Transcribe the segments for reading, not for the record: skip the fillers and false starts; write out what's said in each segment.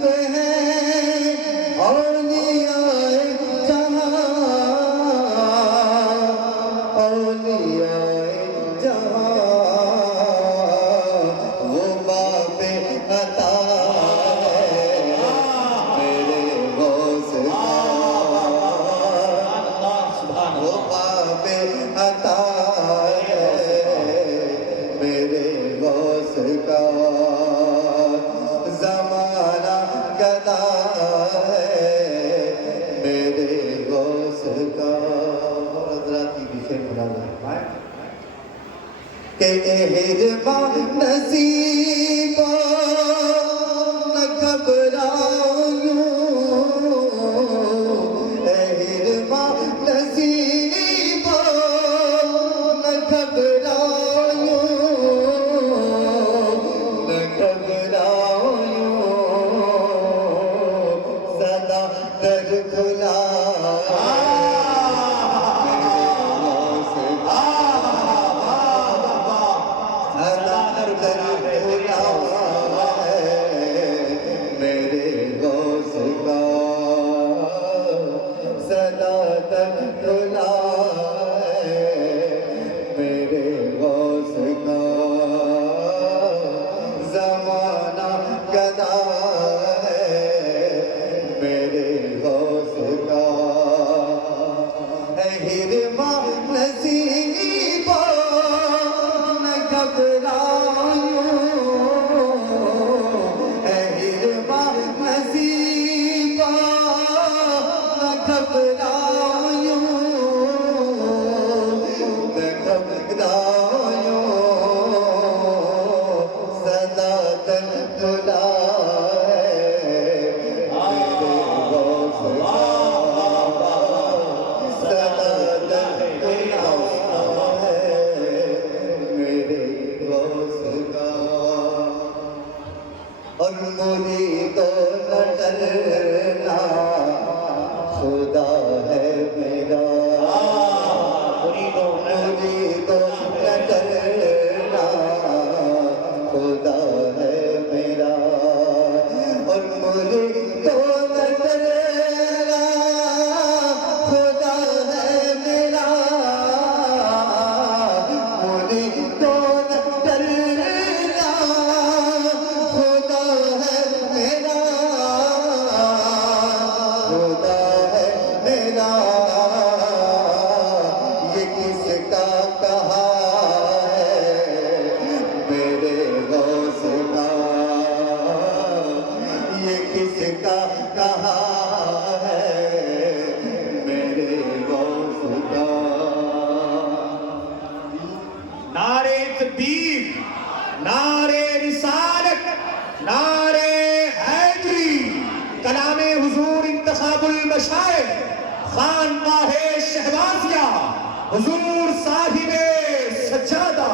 پہ ہیں اولیاء جہاں، اولیاء جہاں، وہ باب عطا ہے میرے غوث کا، وہ باب عطا میرے غوث کا، زمانہ گدا ہے میرے غوث کا۔ اور حضرات کی بھی شعر بنانا ہے کہ اہربا نصیبا نہ گھبراؤ یوں، اہربا نصیبا نہ گھبراؤ اور مجھے تو نہ ڈرنا خدا ہے میرا، مجھے تو نہ ڈرنا خدا ہے میرا، اور مجھے تو نہ ڈرنا خدا ہے میرا، مجھے تو نہ ڈرنا خدا ہے میرا، خدا ہے میرا، یہ کس کا کہا ہے میرے غوث کا، یہ کس کا کہا ہے میرے غوث کا۔ نعرے تکبیر، نعرے رسالت، نعرے حیدری، کلام حضور انتخاب المشائخ، خانقاہ شہبازیہ، حضور صاحب سجادہ۔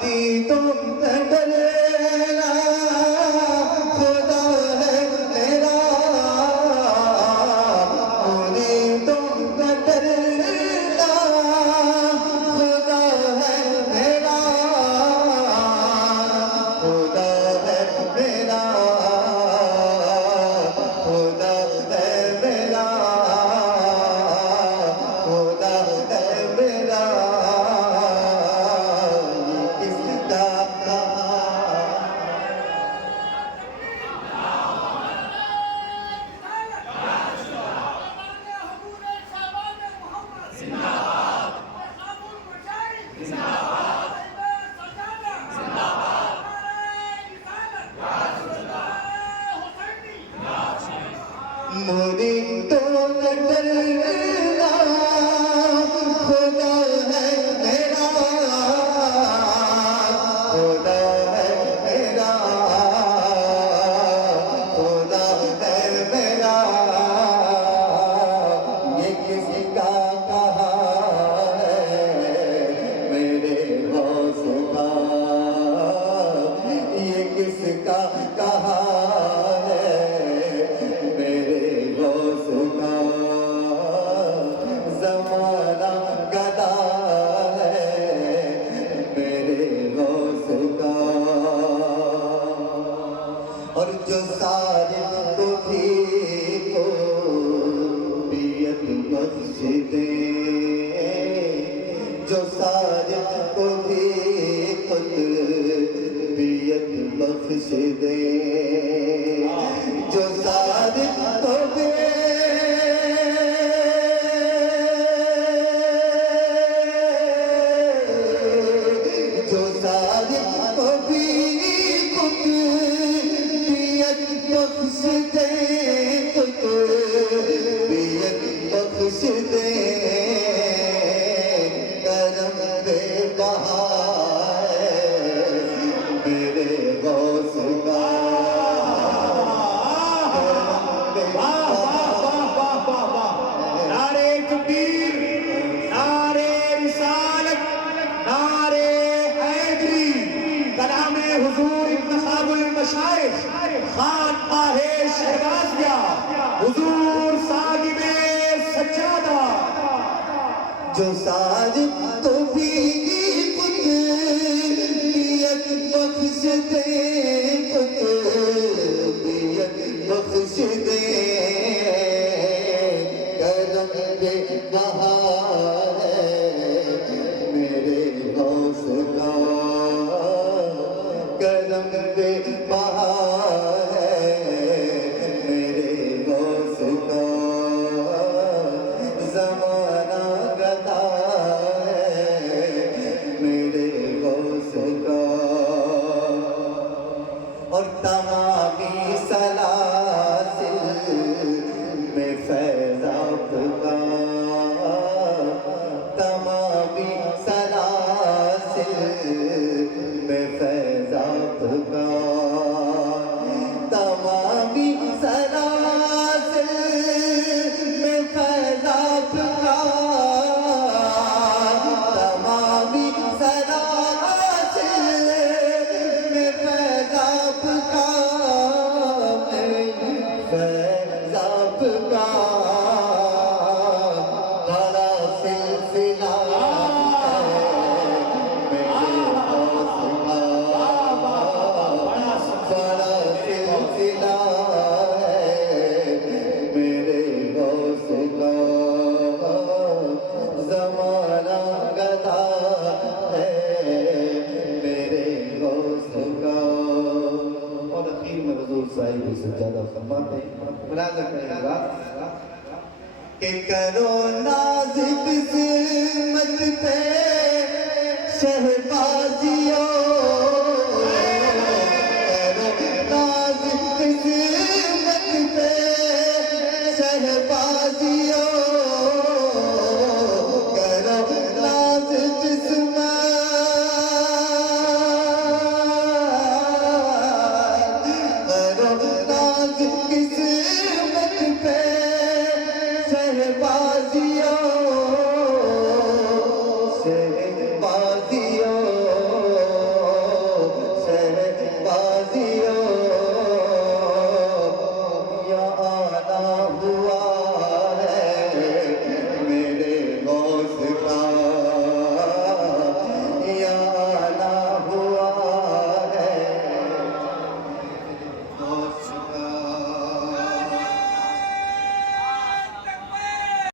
مجھے تو نہ ڈرنا خدا ہے میرا، مجھے تو نہ ڈرنا خدا ہے میرا، خدا ہے میرا، خدا ہے میرا، خدا ہے میرا، یہ کس کا کہا مجھے تو نہ ڈرنا خدا ہے میرا، خدا ہے میرا، خدا ہے میرا، یہ کس کا کہا ہے میرے غوث کا، یہ کس کا کہا ہے میرے غوث کا، جو صادق کو بھی قربیت بخش دے جو صادق کو بھی قربیت بخش دے جو صادق کو بھی جو صادق کو بھی قربیت بخش دے قربیت بخش دے کرم بے بہا ہے میرے غوث کا کرم بے بہا نعرے تکبیر، نعرے رسالت، نعرے حیدری، کلام حضور انتخاب المشائخ، خانقاہ شہبازیہ، حضور صاحب سجادہ. جو صادق کو بھی قربیت بخش دے قربیت بخش دے کرم بے بہا ہے میرے غوث کا کرم بے بہا ہے میرے غوث کا زمانہ گدا ہے میرے غوث کا اور تمامی سلاسل میں فیضاب کا تمامی سلاسل میں فیضاب کا تمامی سلاسل میں فیضاب کا تمامی سلاسل میں فیضاب کا فیضاب کا بڑا سلسلہ میرے غوث کا بڑا سلسلہ ہے میرے غوث کا زمانہ گدا ہے میرے غوث کا. اور اخیر میں حضور صاحب سجادہ فرماتے ہیں ملاحظہ کریں گا کہ کرو ناز قسمت پہ شہبازیوں